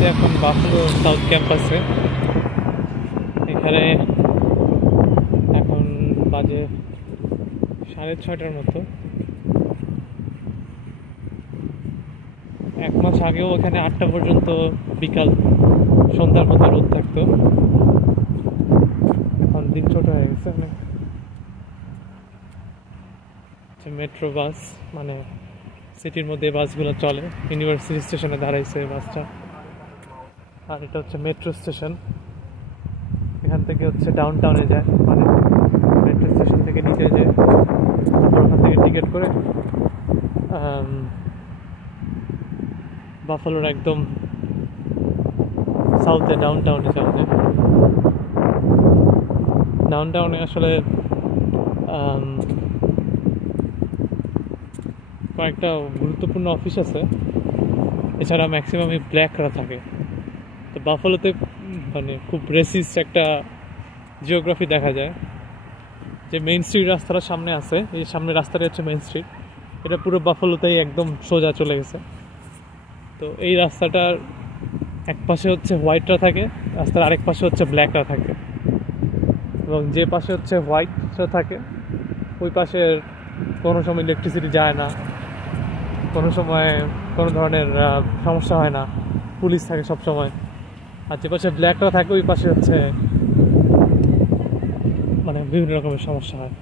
আছি এখন Buffalo south ক্যাম্পাসে। এখানে এখন বাজে 6:30 মতো। 1 মাস আগেও এখানে 8টা পর্যন্ত বিকাল সন্ধ্যার মতো রোদ থাকতো। এখন দিন ছোট হয়ে গেছে অনেক। মেট্রো বাস, মানে সিটির মধ্যে বাসগুলো চলে। ইউনিভার্সিটি স্টেশনে দাঁড়াইছে বাসটা। আর এটা হচ্ছে মেট্রো স্টেশন। এখান থেকে হচ্ছে ডাউন টাউনে যায়, মানে মেট্রো স্টেশন থেকে নিচে যায়, তারপর ওখান থেকে টিকিট করে বাফালোর একদম সাউথে ডাউন টাউনে চলে যায়। ডাউন টাউনে আসলে কয়েকটা গুরুত্বপূর্ণ অফিস আছে, এছাড়া ম্যাক্সিমামই ব্ল্যাকরা থাকে। তো বাফালোতে মানে খুব রেসিস্ট একটা জিওগ্রাফি দেখা যায়। যে মেইন স্ট্রিট রাস্তাটা সামনে আছে, এই সামনে রাস্তাটা হচ্ছে মেইন স্ট্রিট, এটা পুরো বাফালোতেই একদম সোজা চলে গেছে। তো এই রাস্তাটার এক পাশে হচ্ছে হোয়াইটরা থাকে, রাস্তার আরেক পাশে হচ্ছে ব্ল্যাকরা থাকে, এবং যে পাশে হচ্ছে হোয়াইটরা থাকে ওই পাশে কোনো সময় ইলেকট্রিসিটি যায় না, কোনো সময় কোনো ধরনের সমস্যা হয় না, পুলিশ থাকে সব সময়। আর যে পাশে ব্ল্যাকরা থাকে ওই পাশে হচ্ছে মানে বিভিন্ন রকমের সমস্যা হয়।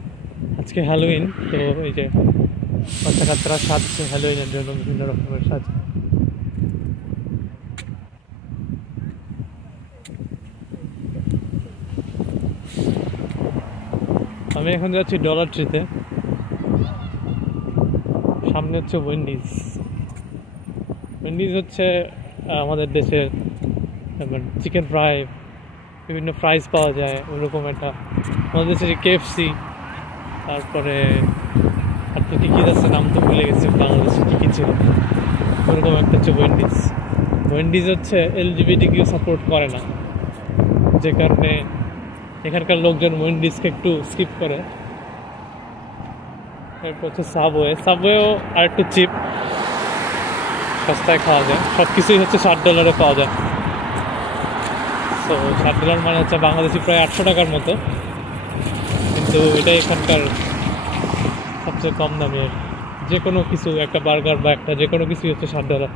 আজকে হ্যালোউইন, তো এই যে বাচ্চা কাচ্চারা সাজছে হ্যালোউইনের জন্য, বিভিন্ন রকমের সাজ। আমি এখন যাচ্ছি ডলার ট্রিতে। সামনে হচ্ছে ওয়েন্ডিজ। ওয়েন্ডিজ হচ্ছে আমাদের দেশের চিকেন ফ্রাই, বিভিন্ন ফ্রাইস পাওয়া যায় ওরকম একটা। আমাদের দেশে KFC, তারপরে আর তো কী কী আছে নাম তো ভুলে গেছি বাংলাদেশে কী কী ছিল, ওরকম একটা হচ্ছে ওয়েন্ডিজ। ওয়েন্ডিজ হচ্ছে LGBTQ সাপোর্ট করে না, যে কারণে এখানকার লোকজন ওয়েন্ডিজকে একটু স্কিপ করে। এরপর হচ্ছে সাবওয়েও আর একটু চিপ, সস্তায় খাওয়া যায়, সব কিছুই হচ্ছে $7 পাওয়া যায়। তো $7 মানে হচ্ছে বাংলাদেশি প্রায় 800 টাকার মতো, কিন্তু এটাই এখানকার সবচেয়ে কম দামে যে কোনো কিছু, একটা বার্গার বা একটা যে কোনো কিছুই হচ্ছে $7।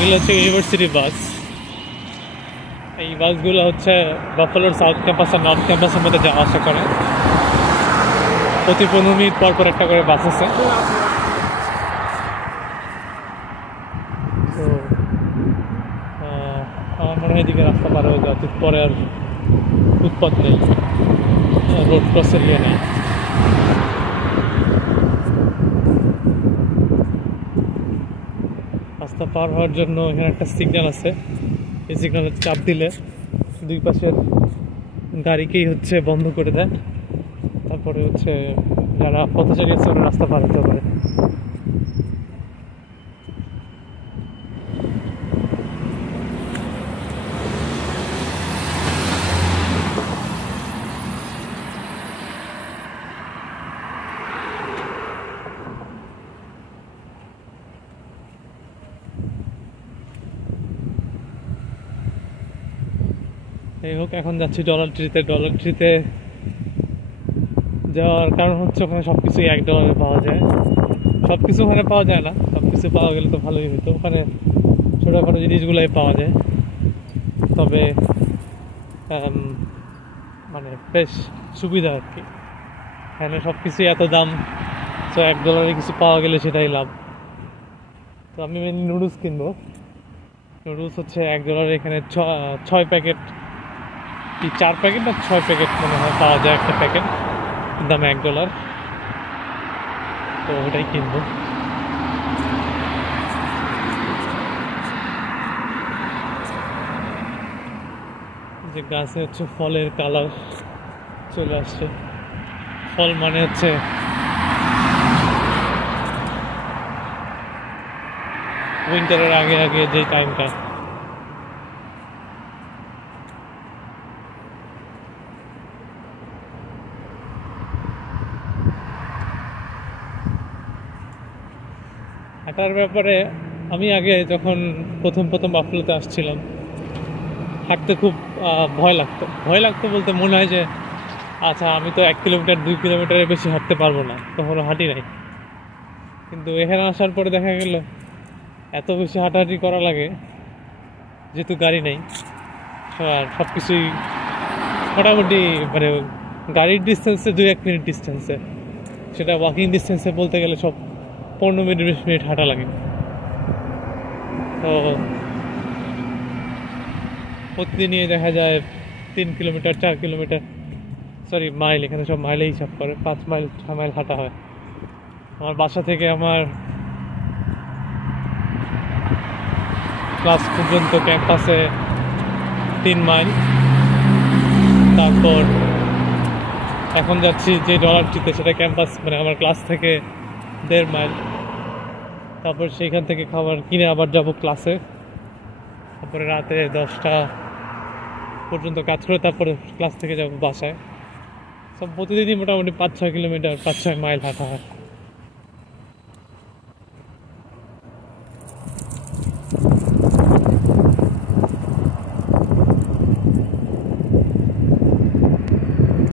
এগুলো হচ্ছে ইউনিভার্সিটি বাস। এই বাসগুলো হচ্ছে বাফালোর সাউথ ক্যাম্পাস আর নর্থ ক্যাম্পাসের মধ্যে যাওয়া আসা করে। প্রতি 15 মিনিট পর পর একটা করে বাস আছে। তো আমার মনে হয় এদিকে রাস্তা পার হয়ে যাওয়া উচিত, পরে আর ফুটপাথ নেই, রোড ক্রসের ইয়ে নেই। রাস্তা পার হওয়ার জন্য এখানে একটা সিগন্যাল আছে, এই সিগন্যালে চাপ দিলে দুই পাশের গাড়িকেই হচ্ছে বন্ধ করে দেয়, তারপরে হচ্ছে যারা পথচারী আছে ওরা রাস্তা পার হতে পারে। এই হোক, এখন যাচ্ছি ডলার ট্রিতে। ডলার ট্রিতে যাওয়ার কারণ হচ্ছে ওখানে সব কিছুই $1 পাওয়া যায়। সব কিছু ওখানে পাওয়া যায় না, সব কিছু পাওয়া গেলে তো ভালোই হতো। ওখানে ছোটোখাটো জিনিসগুলোই পাওয়া যায়, তবে মানে বেশ সুবিধা আর কি। এখানে সব কিছুই এত দাম, তো $1 কিছু পাওয়া গেলে সেটাই লাভ। তো আমি মেনলি নুডলস কিনবো। নুডলস হচ্ছে $1, এখানে 6 প্যাকেট, 4 প্যাকেট বা 6 প্যাকেট মনে হয় পাওয়া যায় একটা প্যাকেট, দাম $1। তো ওটাই কিনবো। যে গাছে হচ্ছে ফলের কালার চলে আসছে। ফল মানে হচ্ছে উইন্টারের আগে আগে যে টাইমটা, হাঁটার ব্যাপারে আমি আগে যখন প্রথম প্রথম বাফলোতে আসছিলাম হাঁটতে খুব ভয় লাগতো বলতে মনে হয় যে আচ্ছা আমি তো 1 কিলোমিটার 2 কিলোমিটারের বেশি হাঁটতে পারবো না, কখনো হাঁটি নাই। কিন্তু এখানে আসার পরে দেখা গেল এত বেশি হাঁটাহাঁটি করা লাগে, যেহেতু গাড়ি নেই আর সব কিছুই মোটামুটি মানে গাড়ির ডিস্টেন্সে 2-1 মিনিট ডিস্টেন্সে, সেটা ওয়াকিং ডিস্টেন্সে বলতে গেলে সব 15 মিনিট 20 মিনিট হাঁটা লাগে। তো প্রতিদিনই দেখা যায় 3 কিলোমিটার 4 কিলোমিটার, সরি মাইল, এখানে সব মাইলে হিসাব করে, 5 মাইল 6 মাইল হাঁটা হয়। আমার বাসা থেকে আমার ক্লাস পর্যন্ত ক্যাম্পাসে 3 মাইল, তারপর এখন যাচ্ছি যে ডলারটিতে সেটা ক্যাম্পাস মানে আমার ক্লাস থেকে 1.5 মাইল, তারপর সেইখান থেকে খাবার কিনে আবার যাব ক্লাসে, তারপরে রাতে 10টা পর্যন্ত কাজ করে তারপরে ক্লাস থেকে যাব বাসায়। সব প্রতিদিনই মোটামুটি 5-6 কিলোমিটার 5-6 মাইল হাঁটা হয়।